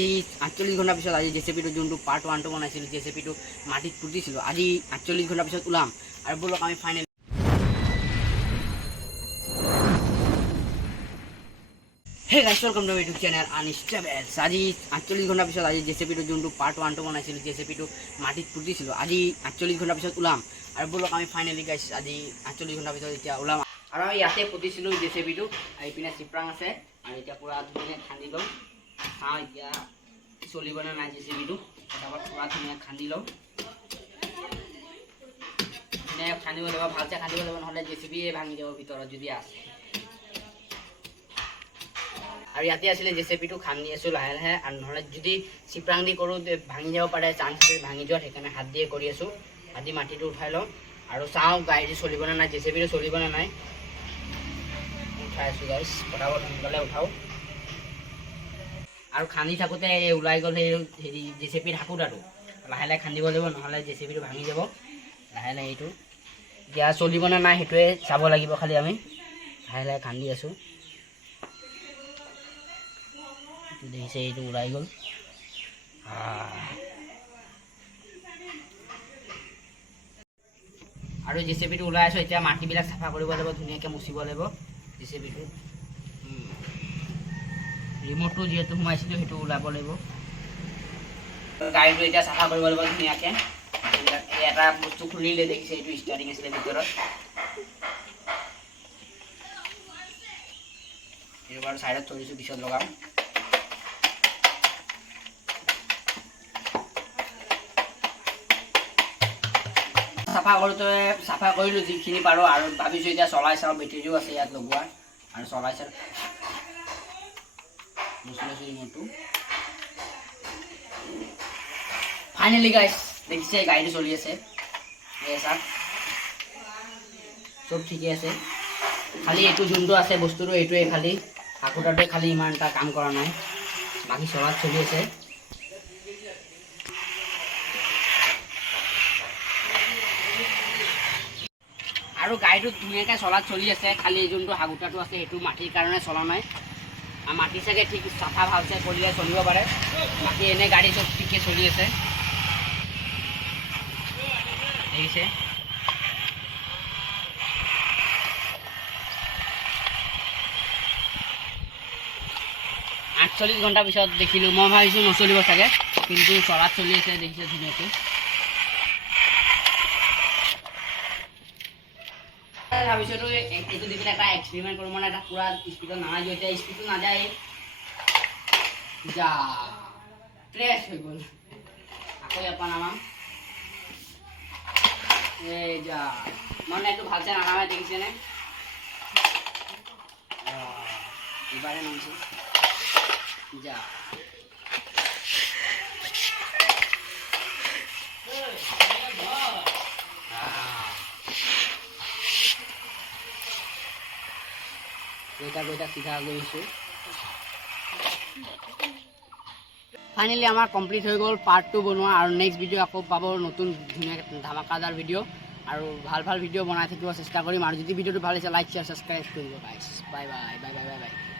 এই ৪৮ ঘণ্টাৰ পিছত আজি জেচিপিটো যোনটো পাৰ্ট 1টো বনাইছিলোঁ, জেচিপিটো মাটিত পুতিছিলোঁ, আজি ৪৮ ঘণ্টাৰ পিছত ওলাম আৰু বলক আমি ফাইনেল। হে গাইছ, welcome to my YouTube channel Anis travels. আজি ৪৮ ঘণ্টাৰ পিছত আজি জেচিপিটো যোনটো পাৰ্ট 1টো বনাইছিলোঁ, জেচিপিটো মাটিত পুতিছিলোঁ, আজি ৪৮ ঘণ্টাৰ পিছত ওলাম আৰু বলক আমি ফাইনেলি গাইছ আজি ৪৮ ঘণ্টাৰ পিছত এতিয়া ওলাম আৰু আমি ইয়াতে পুতিছিলোঁ জেচিপিটো। এইপিনে চিপৰাং আছে আৰু এতিয়া পুৰা ধুনীয়াকৈ খান্দি লওঁ। চাওঁ এতিয়া চলিব না নাই জেচিপিটো। ফটাফট পুৰা ধুনীয়া খান্দি লওঁ, ধুনীয়াকৈ খান্দিব লাগিব, ভালকৈ খান্দিব লাগিব, নহ'লে জেচিপিয়ে ভাঙি যাব ভিতৰত যদি আছে। আৰু ইয়াতে আছিলে জেচিপিটো খান্দি আছোঁ লাহে লাহে, আৰু নহ'লে যদি চিপৰাং দি কৰোঁ ভাঙি যাব পাৰে, চান্স আছে ভাঙি যোৱাত, সেইকাৰণে হাত দিয়ে কৰি আছোঁ। হাত দি মাটিটো উঠাই লওঁ আৰু চাওঁ গাড়ীটো চলিব নে নাই, জেচিপিটো চলিব নে নাই। উঠাই আছোঁ গাইছ, ফটাফট সোনকালে উঠাওঁ। আৰু খান্দি থাকোঁতে ওলাই গ'ল হেৰি জেচিপিৰ হাকুটাটো, লাহে লাহে খান্দিব লাগিব, নহ'লে জেচিপিটো ভাঙি যাব। লাহে লাহে এইটো এতিয়া চলিব নে নাই সেইটোৱে চাব লাগিব, খালি আমি লাহে লাহে খান্দি আছোঁ। দেখিছে এইটো ওলাই গ'ল। আৰু জেচিপিটো ওলাই আছোঁ, এতিয়া মাটিবিলাক চাফা কৰিব লাগিব, ধুনীয়াকৈ মুচিব লাগিব জেচিপিটো। ৰিম'টটো যিহেতু সোমাইছিলোঁ সেইটো ওলাব লাগিব। গাড়ীটো এতিয়া চাফা কৰিব লাগিব ধুনীয়াকৈ। এটা বস্তু খুলিলে দেখিছে এইটো ষ্টাৰ্টিং আছিলে ভিতৰত, এইটো বাৰু চাইডত থৈ দিছোঁ, পিছত লগাম। চাফা কৰোঁতে চাফা কৰিলোঁ যিখিনি পাৰোঁ, আৰু ভাবিছোঁ এতিয়া চলাই চাওঁ, বেটেৰীও আছে ইয়াত লগোৱা, আৰু চলাই চাওঁ মুচি লৈছোঁ ৰিম'টটো। ফাইনেলি গাইছ দেখিছে গাড়ীটো চলি আছে, চাওক চব ঠিকে আছে। খালি এইটো যোনটো আছে বস্তুটো এইটোৱে, খালি হাকুটাটোৱে খালি ইমান এটা কাম কৰা নাই, বাকী চলাত চলি আছে। আৰু গাড়ীটো ধুনীয়াকৈ চলাত চলি আছে, খালি যোনটো হাকুটাটো আছে সেইটো মাটিৰ কাৰণে চলা নাই। আৰু মাটি চাগে ঠিক চাফা ভালছে কৰিলে চলিব পাৰে, বাকী এনে গাড়ী চব ঠিকে চলি আছে দেখিছে। ৪৮ ঘণ্টাৰ পিছত দেখিলোঁ, মই ভাবিছোঁ নচলিব চাগে, কিন্তু চলাত চলি আছে দেখিছে ধুনীয়াকৈ। ভাবিছোঁ এইটো দি পেলাই এটা এক্সপেৰিমেণ্ট কৰোঁ, মানে এটা পূৰা স্পীডত নাযায়, এতিয়া স্পীডটো নাযায়, যা ফ্ৰেছ হৈ গ'ল। আকৌ ইয়াৰ পৰা নামাম, এই যা মানে এইটো ভালছে নানামে দেখিছেনে, এইবাৰে নামিছোঁ, যা গইটা চিধা গৈছোঁ। ফাইনেলি আমাৰ কমপ্লিট হৈ গ'ল পাৰ্ট 2 বনোৱা, আৰু নেক্সট ভিডিঅ' আকৌ পাব নতুন ধুনীয়াকৈ ধামাকাদাৰ ভিডিঅ', আৰু ভাল ভাল ভিডিঅ' বনাই থাকিব চেষ্টা কৰিম। আৰু যদি ভিডিঅ'টো ভাল হৈছে লাইক শ্বেয়াৰ ছাবস্ক্ৰাইব কৰিব গাইছ। Bye bye bye bye bye bye.